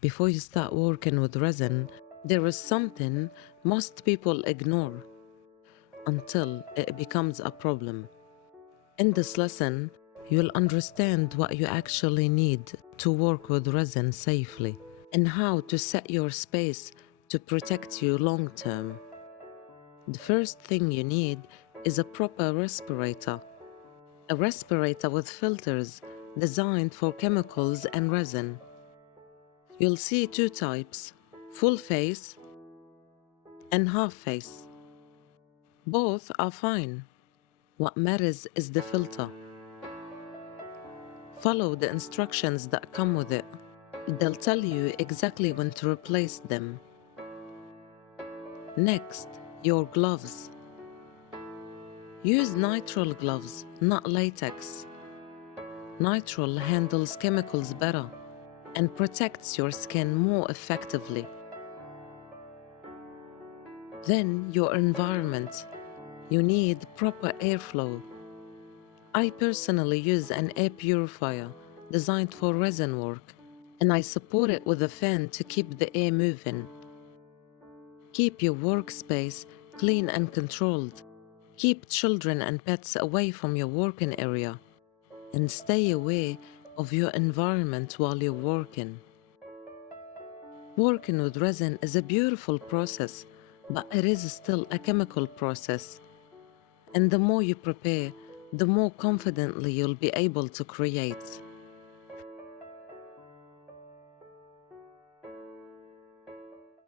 Before you start working with resin, there is something most people ignore until it becomes a problem. In this lesson, you'll understand what you actually need to work with resin safely and how to set your space to protect you long term. The first thing you need is a proper respirator. A respirator with filters designed for chemicals and resin. You'll see two types, full face and half face. Both are fine. What matters is the filter. Follow the instructions that come with it. They'll tell you exactly when to replace them. Next, your gloves. Use nitrile gloves, not latex. Nitrile handles chemicals better and protects your skin more effectively. Then, your environment. You need proper airflow. I personally use an air purifier designed for resin work, and I support it with a fan to keep the air moving. Keep your workspace clean and controlled. Keep children and pets away from your working area, and stay away of your environment while you're working. Working with resin is a beautiful process, but it is still a chemical process. And the more you prepare, the more confidently you'll be able to create.